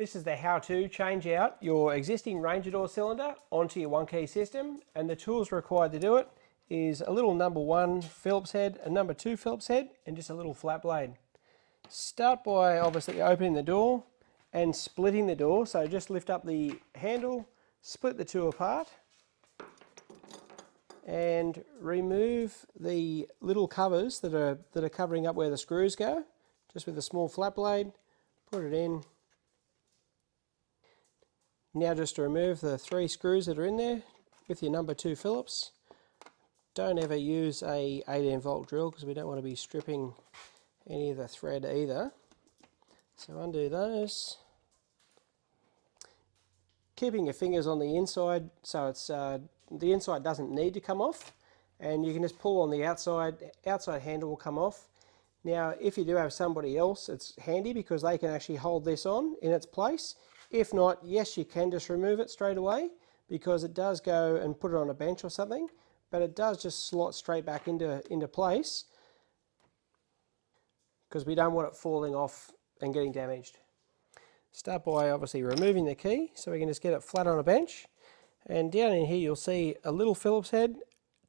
This is the how to change out your existing Ranger door cylinder onto your one key system, and the tools required to do it is a little number 1 Phillips head, a number 2 Phillips head, and just a little flat blade. Start by obviously opening the door and splitting the door, so just lift up the handle, split the two apart, and remove the little covers that are covering up where the screws go, just with a small flat blade. Put it in. Now just to remove the 3 screws that are in there with your number 2 Phillips. Don't ever use a 18 volt drill because we don't want to be stripping any of the thread either. So undo those. Keeping your fingers on the inside so it's the inside doesn't need to come off, and you can just pull on the outside handle will come off. Now if you do have somebody else, it's handy because they can actually hold this on in its place. If not, yes, you can just remove it straight away because it does go and put it on a bench or something, but it does just slot straight back into place because we don't want it falling off and getting damaged. Start by obviously removing the key so we can just get it flat on a bench. And down in here you'll see a little Phillips head,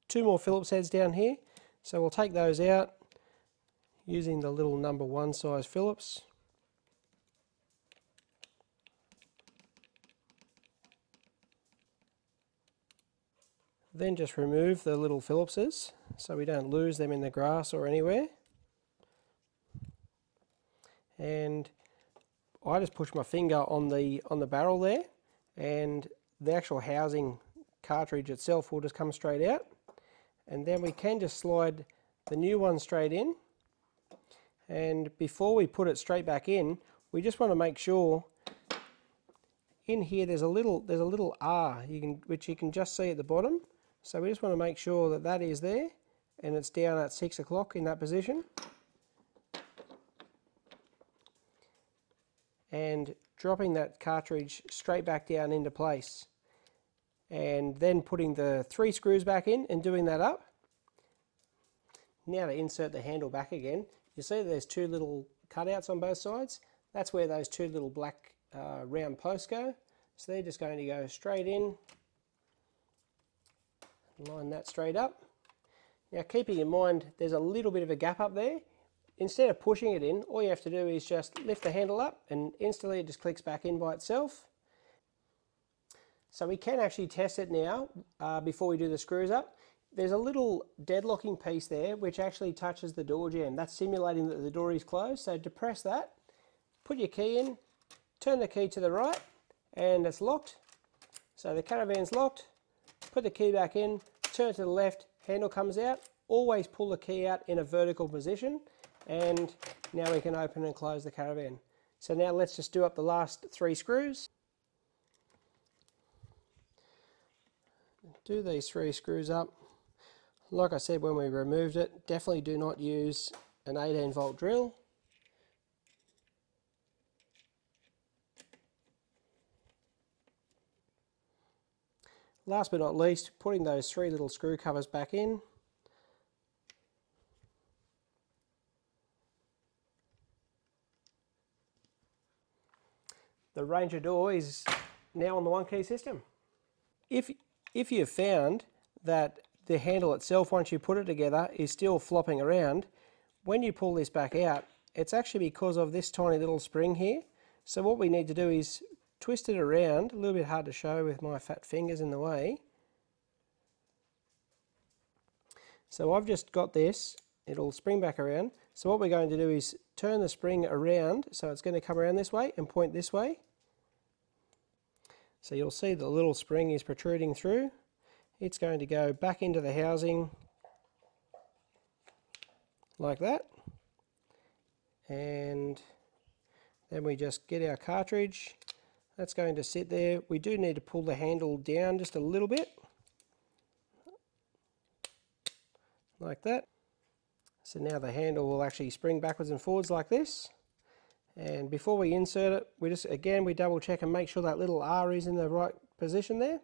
2 more Phillips heads down here. So we'll take those out using the little number 1 size Phillips. Then just remove the little Phillipses so we don't lose them in the grass or anywhere. And I just push my finger on the barrel there, and the actual housing cartridge itself will just come straight out. And then we can just slide the new one straight in. And before we put it straight back in, we just want to make sure in here there's a little R which you can just see at the bottom. So we just want to make sure that that is there and it's down at 6 o'clock in that position. And dropping that cartridge straight back down into place. And then putting the 3 screws back in and doing that up. Now to insert the handle back again, you see there's 2 little cutouts on both sides. That's where those 2 little black round posts go. So they're just going to go straight in. Line that straight up. Now keeping in mind there's a little bit of a gap up there. Instead of pushing it in, all you have to do is just lift the handle up and instantly it just clicks back in by itself. So we can actually test it now before we do the screws up. There's a little deadlocking piece there which actually touches the door jamb. That's simulating that the door is closed. So depress that, put your key in, turn the key to the right and it's locked. So the caravan's locked. Put the key back in, turn to the left, handle comes out. Always pull the key out in a vertical position, and now we can open and close the caravan. So now let's just do up the last 3 screws. Do these 3 screws up. Like I said when we removed it, definitely do not use an 18 volt drill. Last but not least, putting those 3 little screw covers back in. The Ranger door is now on the one key system. If you've found that the handle itself, once you put it together, is still flopping around, when you pull this back out, it's actually because of this tiny little spring here. So what we need to do is twist it around, a little bit hard to show with my fat fingers in the way. So I've just got this, it'll spring back around. So what we're going to do is turn the spring around, so it's going to come around this way and point this way. So you'll see the little spring is protruding through. It's going to go back into the housing like that. And then we just get our cartridge. That's going to sit there. We do need to pull the handle down just a little bit, like that. So now the handle will actually spring backwards and forwards like this. And before we insert it, we double check and make sure that little R is in the right position there.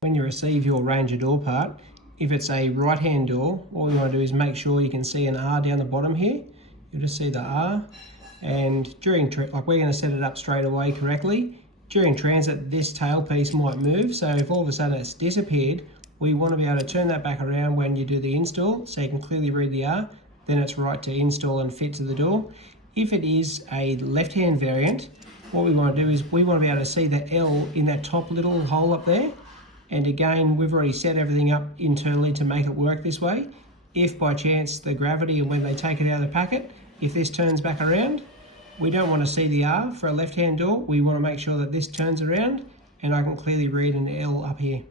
When you receive your Ranger door part, if it's a right hand door, all you want to do is make sure you can see an R down the bottom here. You'll just see the R. and during, like we're going to set it up straight away correctly. During transit, this tailpiece might move, so if all of a sudden it's disappeared, we want to be able to turn that back around when you do the install, so you can clearly read the R, then it's right to install and fit to the door. If it is a left-hand variant, what we want to do is we want to be able to see the L in that top little hole up there. And again, we've already set everything up internally to make it work this way. If by chance the gravity and when they take it out of the packet, if this turns back around, we don't want to see the R for a left-hand door. We want to make sure that this turns around and I can clearly read an L up here.